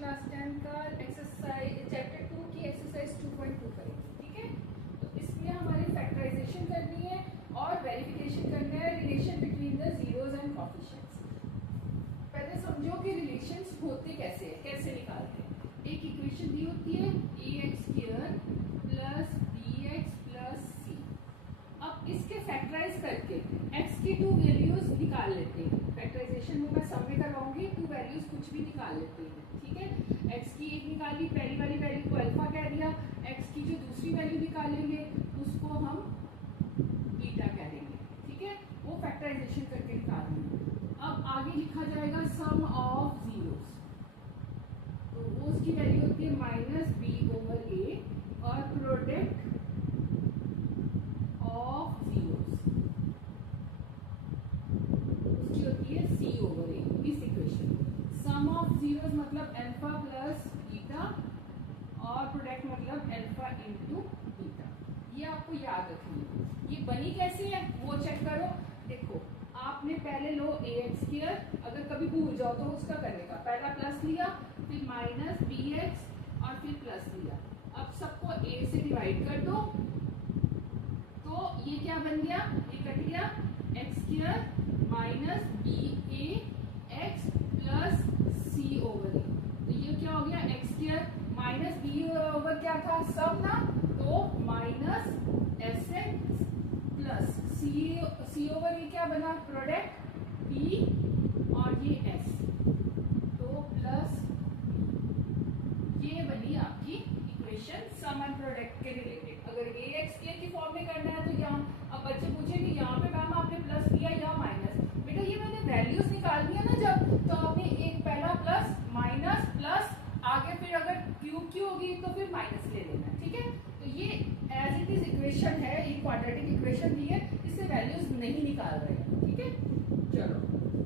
Class 10 का exercise chapter 2 की exercise 2.2 करेंगे, ठीक है। तो इसमें हमारी फैक्टराइजेशन करनी है और वेरिफिकेशन करना है relation between the zeros and coefficients. पहले समझो कि रिलेशंस होते कैसे हैं, कैसे निकालते हैं। एक इक्वेशन दी होती है ax² plus bx plus c। अब इसके फैक्टराइज करके x की 2 वैल्यूज निकाल लेते हैं। फैक्टराइजेशन में मैं सम में करवाऊंगी, 2 वैल्यूज कुछ भी निकाल लेते हैं, ठीक है। x की एक निकाली, पहली वाली वैल्यू को अल्फा कह दिया। x की जो दूसरी वैल्यू निकालेंगे उसको हम बीटा कह देंगे, ठीक है। वो फैक्टराइजेशन करके निकाल देंगे। अब आगे लिखा जाएगा सम ऑफ जीरोस, तो वो उसकी वैल्यू होती है -b/a और प्रोडक्ट ऑफ जीरोस उसकी होती है c/a। इस इक्वेशन सम ऑफ जीरोस मतलब अल्फा प्लस बीटा और प्रोडक्ट मतलब अल्फा इनटू बीटा। ये आपको याद रखनी है। ये बनी कैसे है वो चेक करो। देखो आपने पहले लो ax², अगर कभी भूल जाओ तो उसका करने का, पहला प्लस लिया, फिर माइनस bx और फिर प्लस लिया। अब सबको a से डिवाइड कर दो, तो ये क्या बन गया, ये कट गया, x² minus bax plus c/a। तो ये क्या हो गया, x² माइनस b/ क्या था, सम ना, तो माइनस sx प्लस c/a क्या बना, प्रोडक्ट b और ये s, तो प्लस ये बनी आपकी इक्वेशन सम एंड प्रोडक्ट के रिलेटेड। अगर ax² की फॉर्म में करना है तो यहाँ, अब बच्चे पूछेंगे यहाँ पे मैम आपने प्लस दिया या माइनस। बेटा ये मैंने वैल्यूज निकालनी है ना जब, तो आपने एक पहला प्लस माइनस प्लस आगे फिर अगर क्यूब की होगी तो फिर माइनस ले लेना, ठीक है। तो ये एज इट इज इक्वेशन है, ये क्वाड्रेटिक इक्वेशन दी है, इससे वैल्यूज नहीं निकाल रहे हैं, ठीक है। चलो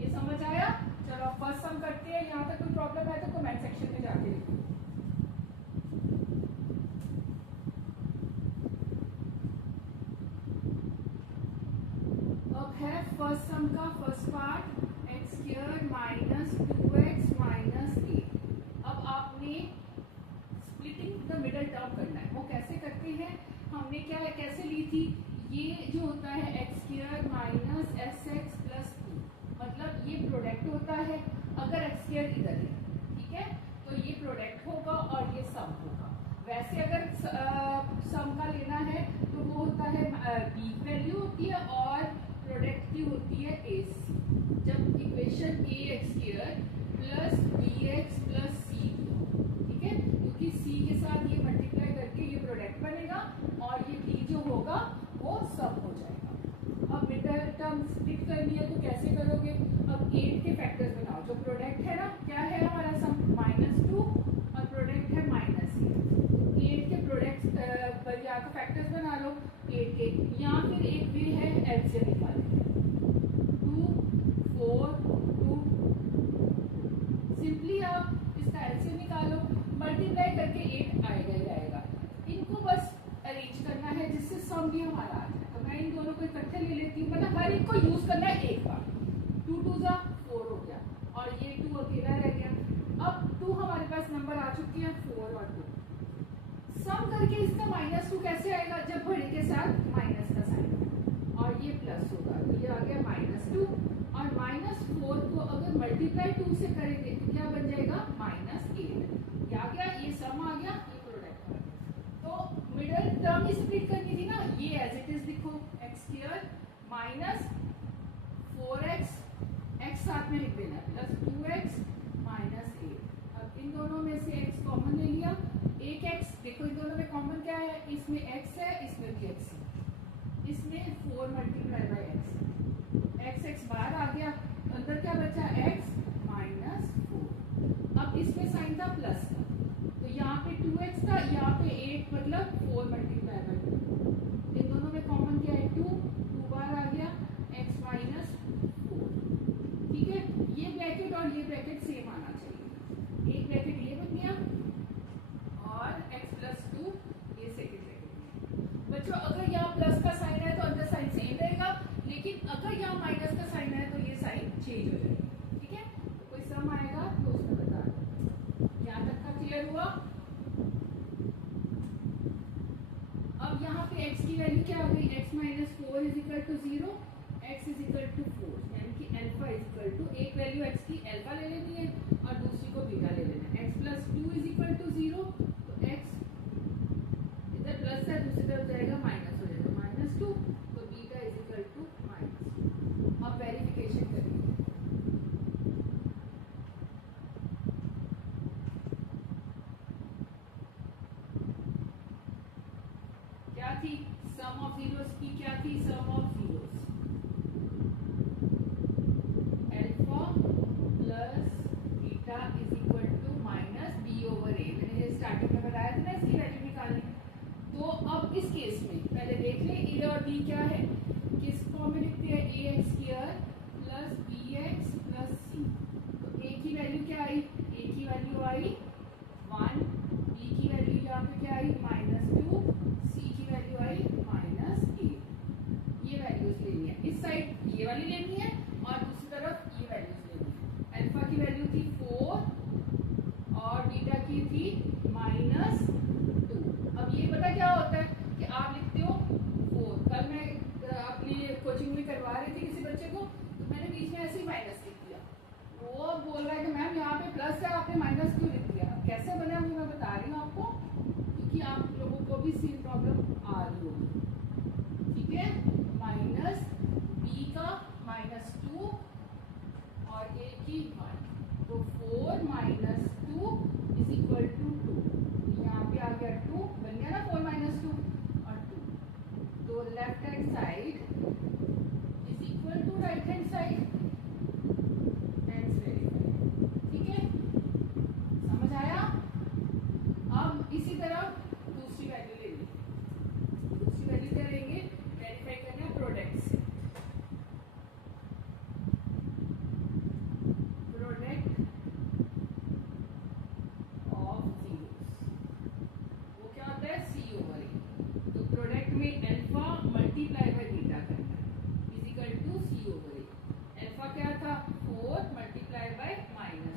ये समझ आया। चलो फर्स्ट सम करते हैं। यहाँ तक कोई प्रॉब्लम है तो कमेंट सेक्शन में जाके लिखो। अब है फर्स्ट सम का first part, x² minus 2x minus 8। अब आपने स्प्लिटिंग द मिडल टर्म करना है। वो कैसे करते हैं, हमने क्या कैसे ली थी, ये जो होता है x² माइनस sx प्लस 2, मतलब ये प्रोडक्ट होता है। अगर x² इधर है, ठीक है, तो ये प्रोडक्ट होगा और ये सम होगा। वैसे अगर सम का लेना है तो वो होता है b वैल्यू होती है और प्रोडक्ट की होती है ac। जब equation ax² plus bx plus c, ठीक है, क्योंकि c के साथ ये मल्टीप्लाई करके ये प्रोडक्ट बनेगा और ये b जो होगा वो सम हो जाएगा। अब मिडल टर्म स्प्लिट करनी है तो कैसे करोगे, अब 8 के फैक्टर्स बनाओ। जो प्रोडक्ट है ना, क्या है हमारा सम -2 और प्रोडक्ट है -8। 8 के प्रोडक्ट्स या तो फैक्टर्स बना लो 8 के, या फिर एक भी है एलसीएम निकालेंगे, 2 4 2। सिंपली आप इसका एलसीएम निकालो, मल्टीप्लाई करके 8 आएगा ही आएगा। इनको बस अरेंज करना है जिससे सम भी हमारा आ जाए। तो मैं इन दोनों को इकट्ठे ले लेती हूँ, मतलब हर एक को यूज करना है एक बार। 2 2 जा 4 हो गया और ये 2 अकेला रह गया। अब 2 हमारे पास नंबर आ चुकी है, 4 और 2। सम करके इसका -2 कैसे आएगा, जब बड़े के साथ माइनस का साइन और ये प्लस होगा, तो ये आ गया -2 और -4 को अगर मल्टीप्लाई 2 से करेंगे तो क्या बन जाएगा, -8। ये आ गया, ये सम आ गया, ये प्रोडक्ट आ गया। तो मिडल टर्म स्प्लिट करनी थी ना, ये एज इट इज लिखो, x² माइनस 4x, x साथ में लिख देना, प्लस 2x माइनस 8। अब इन दोनों में से x कॉमन ले लिया, एक x, देखो इन दोनों में कॉमन क्या है, इसमें x है, इसमें भी x है, इसमें 4 मल्टीप्लाई बाय x, x बाहर आ गया, अंदर क्या बचा, x माइनस 4। अब इसमें साइन था प्लस का, तो यहाँ पे 2x था, यहाँ पे 8 मतलब 4 मल्टीप्लाई बाय 2। इन दोनों में कॉमन क्या है, 2 बाहर आ गया, x माइनस 4, ठीक है। ये ब्रैकेट और ये ब्रैकेट सेम आना चाहिए, एक ब्रैकेट ये बन गया और x प्लस 2 ये सेकेंड ब्रैकेट। बच्चों अगर यहाँ प्लस का साइन है तो अंदर साइन सेम रहेगा, लेकिन अगर यहाँ माइनस का साइन है तो ये साइन चेंज हो जाएगा, ठीक है। तो कोई सम आएगा तो उसमें बता दो क्या हुआ? अब यहाँ पे x की वैल्यू क्या आ गई? x minus 4 is equal to 0, x is equal to 4, यानी कि अल्फा इज इक्वल टू, एक वैल्यू x की अल्फा ले लेनी है और दूसरी को बीटा ले लेना है। x plus 2 is equal to 0, तो x इधर प्लस है, दूसरी तरफ जाएगा माइनस हो जाएगा, माइनस 2, तो beta is equal to minus. अब वेरिफिकेशन करिए। क्या थी सम ऑफ जीरोस की? क्या थी sum of zeros? Alpha plus beta is equal to minus B over A. मैंने स्टार्टिंग में बताया था ना इसकी वैल्यू निकालनी। तो अब इस केस में पहले देख ले ए और बी क्या है, किस फॉर्म में लिखते हैं? A X square plus B X plus C. तो ए की वैल्यू क्या आई? ए की वैल्यू आई 1, बी की वैल्यू यहाँ पे क्या आई? -2, सी की वैल्यू आई -8। ये वैल्यूज लेनी है, इस साइड ये वाली लेनी है और दूसरी तरफ ये वैल्यूज लेनी है। अल्फा की वैल्यू थी 4 और बीटा की थी -2। अब ये पता क्या होता है कि आप लिखते हो 4। कल मैं अपनी कोचिंग में करवा रही थी किसी बच्चे को, तो मैंने बीच में ऐसे ही माइनस लिख दिया। वो बोल रहा है कि मैम यहाँ पे प्लस है, आपने माइनस क्यों लिख दिया? कैसे बना वो मैं बता रही हूँ आपको, क्योंकि आप लोगों को भी सेम प्रॉब्लम आ रही होगी। ठीक है, माइनस बी का -2 और ए की 1, तो 4 माइनस 2 इज इक्वल टू 2। यहाँ पे आ गया 2, बन गया ना 4 माइनस 2 और 2। तो left hand side is equal to right hand side. ठीक है, समझ आया? अब इसी तरह दूसरी वैल्यू ले ली। दूसरी वैल्यू क्या लेंगे? वेरीफाई करना है प्रोडक्ट से। प्रोडक्ट ऑफ जीरोस वो क्या होता है? C over A. तो प्रोडक्ट में अल्फा मल्टीप्लाई बाय बीटा करना है is equal to C over A. Alpha क्या था? 4 multiply by -2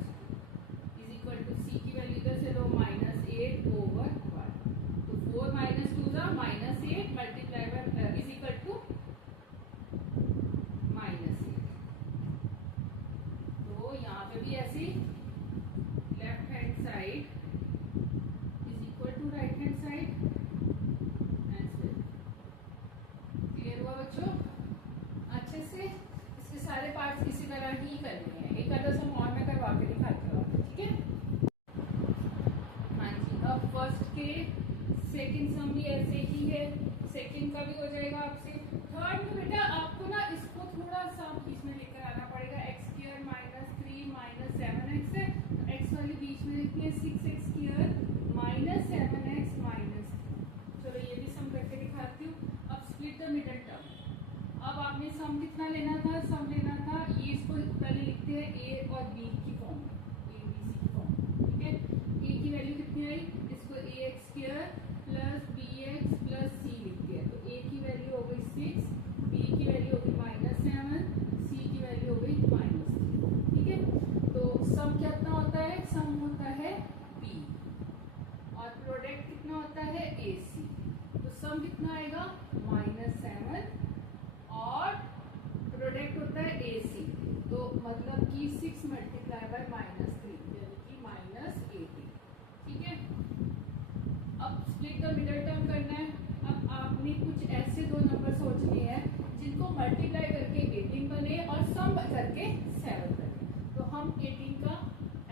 is equal to C की वैल्यू इधर से लो -8 ओवर 1। तो 4 माइनस 2 था -8 multiply by is equal to -8। तो यहाँ पे भी ऐसे left hand side is equal to right hand side. Clear हुआ बच्चों? अच्छे से इसके सारे पार्ट्स इसी तरह ही करने हैं। एक आधा सम और मैं करवा के दिखाती हूँ, ठीक है? हाँ जी, अब फर्स्ट के सेकंड सम भी ऐसे ही है, सेकंड का भी हो जाएगा आपसे। थर्ड में बेटा आपको ना इसको थोड़ा सा बीच में लेकर आना पड़ेगा। x स्क्वायर -3 -7x है, तो x वाली बीच में लिखनी है 6x स्क्वायर -7x -3। चलो ये भी सम करके दिखाती हूँ। अब स्प्लिट द मिडल टर्म। अब आपने सम कितना लेना था? सम लेना था, ये इसको पहले लिखते हैं a और b की फॉर्म में, a b c की फॉर्म में। ठीक है, a की वैल्यू कितनी आई? इसको ax square plus bx plus c लिखते हैं। तो a की वैल्यू हो गई 6, b की वैल्यू हो गई -7, c की वैल्यू हो गई -3। ठीक है, तो सम कितना होता है? सम होता है b और प्रोडक्ट कितना होता है? ac। तो सम कितना आएगा? -7 और प्रोडक्ट होता है AC। तो मतलब कि 6 मल्टीप्लाई बाय -3 यानी कि -18। ठीक है, अब स्प्लिट द मिडल टर्म करना है। अब आपने कुछ ऐसे दो नंबर सोचने हैं जिनको मल्टीप्लाई करके 18 बने और सम करके 7 बने। तो हम 18 का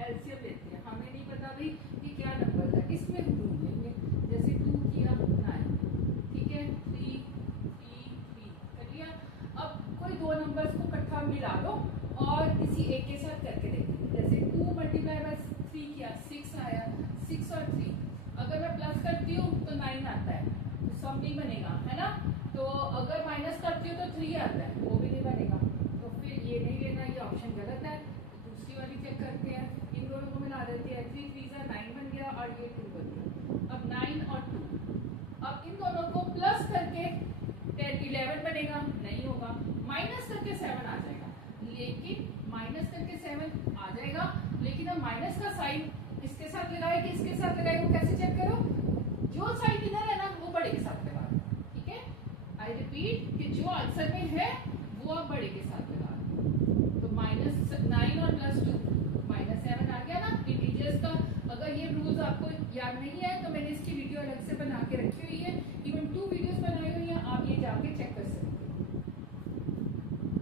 एलसीएम लेते हैं। हमें नहीं पता भाई कि क्या नंबर है, इसमें हम ढूंढ लेंगे। जैसे 2 किया 9, ठीक है, 3 कर लिया। अब कोई दो नंबर्स को इकट्ठा मिला लो और किसी एक के साथ करके देखते हैं। जैसे 2 मल्टीप्लाई बाय 3 किया 6 आया, 6 और 3 अगर मैं प्लस करती हूँ तो 9 आता है, तो सम नहीं बनेगा, है ना? तो अगर माइनस करती हूँ तो 3 आता है, वो भी नहीं बनेगा। तो फिर ये नहीं लेना, ये ऑप्शन गलत है। तो दूसरी वाली चेक करते हैं, इन दोनों को मिला देते हैं। 3 3 9 बन गया और ये 2 बन गया। अब 9 और 2, अब इन दोनों को प्लस करके 11 बनेगा, नहीं होगा। माइनस करके 7 आ जाएगा, लेकिन माइनस करके 7 आ जाएगा, लेकिन अब माइनस का साइन इसके साथ लगाए के इसके साथ लगाए वो कैसे चेक करो, जो साइन इधर है ना वो बड़े के साथ लगा दो, ठीक है। आई रिपीट कि जो आंसर में है वो आप बड़े के साथ लगा दो। तो -9 और +2 -7 आ गया ना इंटीजर्स का। अगर ये रूल्स आपको याद नहीं है तो मैंने इसकी वीडियो अलग से बना के रखी हुई है, इवन 2 वीडियोस बनाई हुई हैं, आप ये जाके चेक कर सकते हो,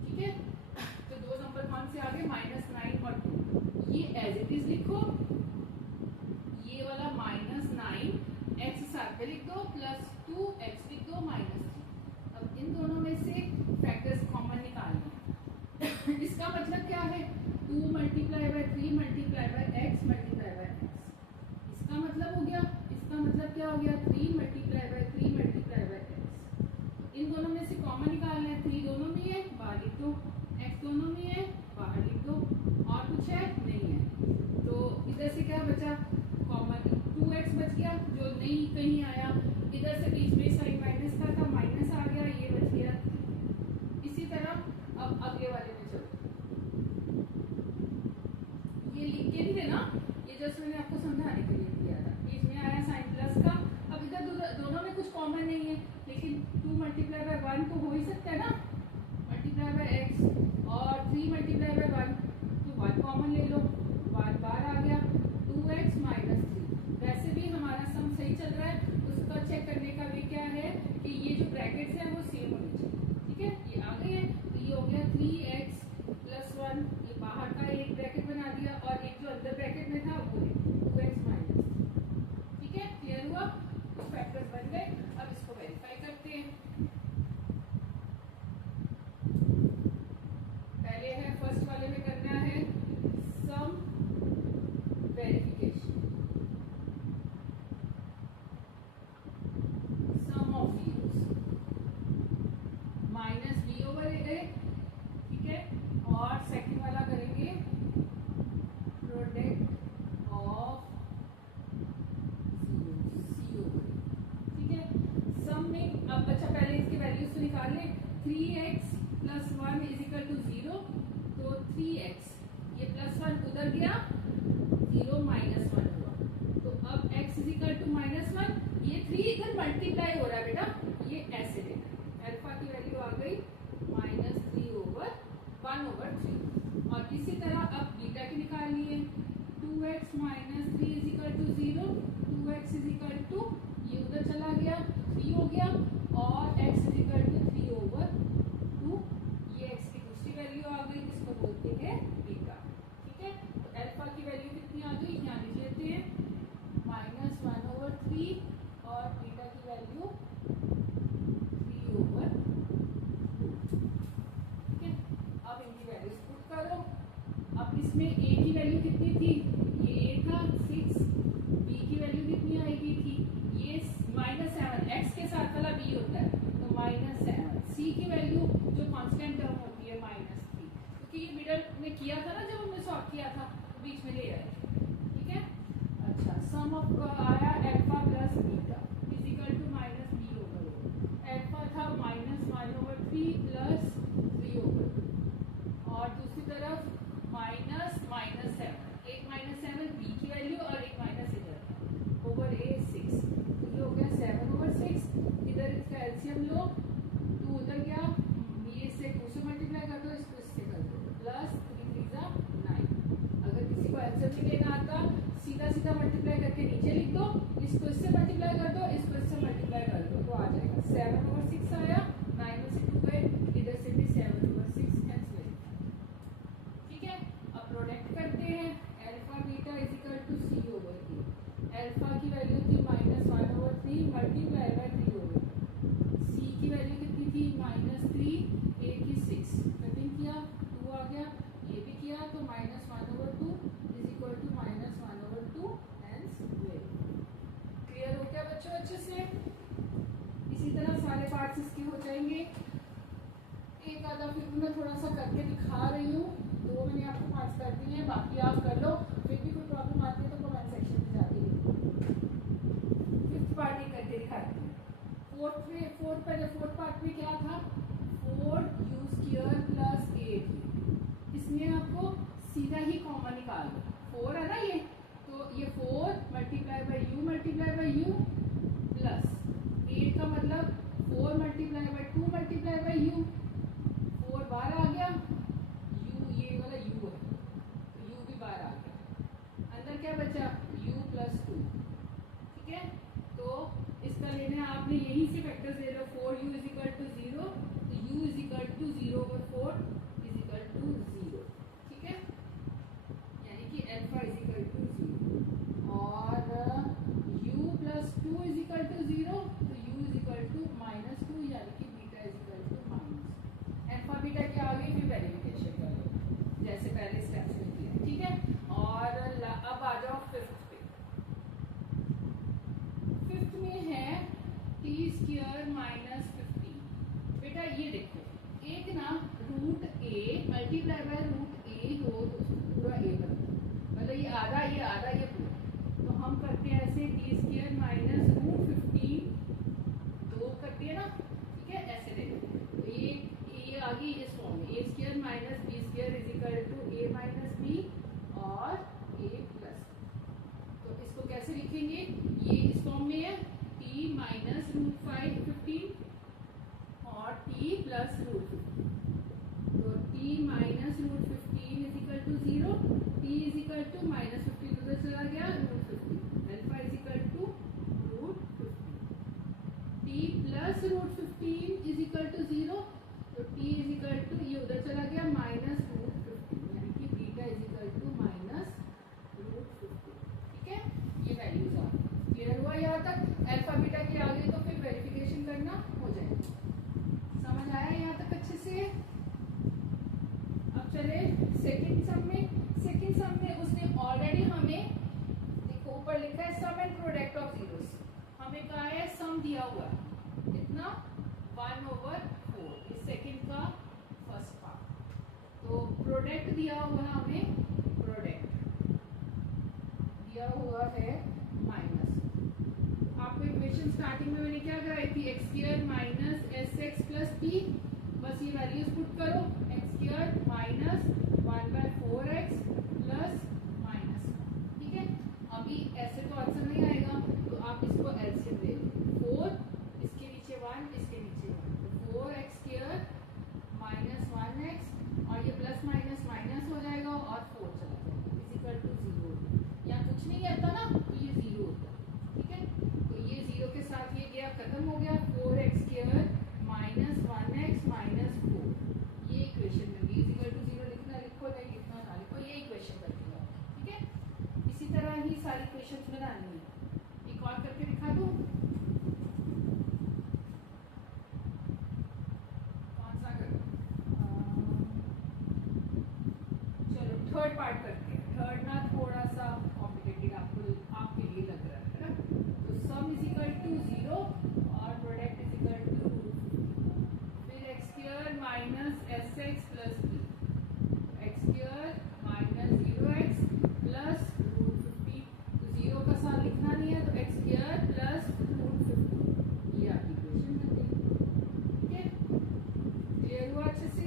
ठीक है। तो 2 नंबर कौन से आगे, -9 और 2, ये एज इट इज लिखो। ये वाला -9 x साथ में लिख दो, +2 x लिख दो, -3। अब इन दोनों में से फैक्टर्स कॉमन निकालने हैं। इसका मतलब क्या है, 2 × 3 × x × x। इसका मतलब हो गया, इसका मतलब क्या हो गया, 3 × 3 × x। इन दोनों में से कॉमन निकालना है। 3 दोनों में है, बाहर लिख दो, x दोनों में है, बाहर लिख दो, और कुछ है नहीं है। तो इधर से क्या बचा, कॉमन 2x बच गया जो नहीं कहीं आया। इधर से बीच में साइन माइनस का था, माइनस आ गया, ये बच गया 3। इसी तरह अब अगले वाले में चलो, ये लिख के नहीं देना, ये जस्ट मैंने आपको समझाने के लिए किया था। बीच में आया साइन प्लस का, अब इधर दोनों में कुछ कॉमन नहीं है, लेकिन 2 × 1 तो हो ही सकता है ना, मल्टीप्लाई x, और 3 × 1 तो 1 कॉमन ले लो, 1 बार आ गया, 2x -3। वैसे भी हमारा सम सही चल रहा है, उसका चेक करने का भी क्या है कि ये जो ब्रैकेट्स है वो सेम होनी चाहिए, ठीक है। ये आ गए हैं, तो ये हो गया 3x + 1, ये बाहर का एक ब्रैकेट बना दिया, और एक जो अंदर ब्रैकेट में था वो 2x -3, ठीक है। क्लियर हुआ, तो फैक्टर्स बन गए। अब इसको वेरीफाई करते हैं। पहले है फर्स्ट वाले में करना है sum verification, sum of zeros -b/a, ठीक है। और सेकंड वाला करेंगे प्रोडक्ट ऑफ जीरोस, ठीक है। सम में अब अच्छा पहले इसकी वैल्यूज तो निकाल लें। 3x + 1 = 0, तो 3x, ये +1 उधर गया, 0 -1 हुआ, तो अब x = -1, ये 3 इधर मल्टीप्लाई हो रहा है बेटा, ये ऐसे लेना। अल्फा की वैल्यू आ गई -3/1/3। और इसी तरह अब बीटा की निकालनी है। 2x - 3 = 0, 2x = ये उधर चला गया, 3 हो गया, और x = 3/2, ये x की दूसरी वैल्यू आ गई, इसको बोलते हैं बीटा, ठीक है। तो अल्फा की वैल्यू कितनी आ गई, यहाँ लिख लेते हैं -1/3, और बीटा की वैल्यू 3/2, ठीक है। अब इनकी वैल्यूज पुट करो। अब इसमें a की वैल्यू कितनी थी, ये a था 6, b की वैल्यू कितनी आएगी थी, ये -7, x के साथ वाला b होता है, तो -7। c की वैल्यू जो कांस्टेंट टर्म होती है -3, क्योंकि ये मिडल में किया था ना जब हमने सॉल्व किया था, तो बीच में ले आए, ठीक है। अच्छा, सम ऑफ आया अल्फा + बीटा = -b/a। अल्फा था -1/3 + 3/2, और दूसरी तरफ -7, एक -7 b की वैल्यू, और एक माइनस इधर ओवर a 6, तो ये हो गया 7/6। इधर इसका एलसीएम लो, 2 उधर गया, ये से 2 से मल्टीप्लाई कर दो, इसको इससे कर दो, +3 × 9। अगर किसी को आंसर नहीं लेना आता, सीधा सीधा मल्टीप्लाई करके नीचे लिख दो, इसको इससे मल्टीप्लाई कर दो, इसको इससे मल्टीप्लाई कर दो, तो आ जाएगा 7/6 आया, 9 में से 2 गए, इधर से भी 7/6 कैंसिल, ठीक है। अब प्रोडक्ट करते हैं, अल्फा बीटा = c/a। अल्फा की वैल्यू थी -1/3 × 3/2, c की वैल्यू कितनी थी -3, a की 6, कटिंग किया, 2 आ गया, ये भी किया, तो -1/2 = -1/2, हेंस वेरी। क्लियर हो गया बच्चों अच्छे से। इसी तरह सारे पार्ट्स इसके हो जाएंगे। एक आधा फिर मैं थोड़ा सा करके दिखा रही हूँ, 2 मैंने आपको 5 कर दिए हैं, बाकी आप कर लो। फिर भी कोई प्रॉब्लम आती है तो कमेंट सेक्शन में जाके लिखो। 5th पार्ट ही करके दिखाती हूँ। 4th पार्ट में क्या था, 4u² + 8u। इसमें आपको सीधा ही कॉमन निकाल दो, 4 है ना ये, तो ये 4 × दिया हुआ है हमें प्रोडक्ट दिया हुआ है माइनस। आपको इक्वेशन स्टार्टिंग में मैंने क्या कराई थी, x square minus s x plus P, बस ये वैल्यूज पुट करो, x square minus 1/4x plus minus, ठीक है। अभी ऐसे तो आंसर नहीं आएगा, तो आप इसको एलसीएम ले लो, 4 इसके नीचे 1 इसके नीचे 1, तो 4x स्क्वायर माइनस 1x और ये प्लस माइनस माइनस हो जाएगा और 4 चला जाएगा इक्वल टू 0। यहाँ कुछ नहीं आता ना तो ये 0 होता है, ठीक है। तो ये 0 के साथ ये गया, खत्म हो गया, 4x square minus 1x minus 4, ये इक्वेशन बन गई। इक्वल टू 0 लिखना लिखो, नहीं लिखना ना लिखो, ये इक्वेशन बन गया, ठीक है। इसी तरह ही सारी इक्वेशंस बनानी है। एक और करके दिखा दूं, कौन सा करूं, चलो थर्ड पार्ट करते हैं। थर्ड ना थोड़ा सा कॉम्प्लिकेटेड आपके लिए लग रहा है ना। तो सम इज इक्वल टू 0 और प्रोडक्ट इज इक्वल टू, फिर x square minus s x plus B, x square minus 0x plus root 50, तो 0 का साथ लिखना नहीं है, तो एक्स स्क्वायर प्लस रूट 50, ये आपकी इक्वेशन बन गई, ठीक है। क्लियर हुआ अच्छे से।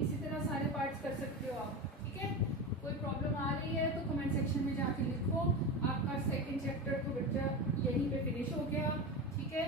इसी तरह सारे पार्ट्स कर सकते हो आप, ठीक है। कोई प्रॉब्लम आ रही है तो कमेंट सेक्शन में जाके लिखो। आपका सेकंड चैप्टर तो बच्चा यहीं पे फिनिश हो गया, ठीक है।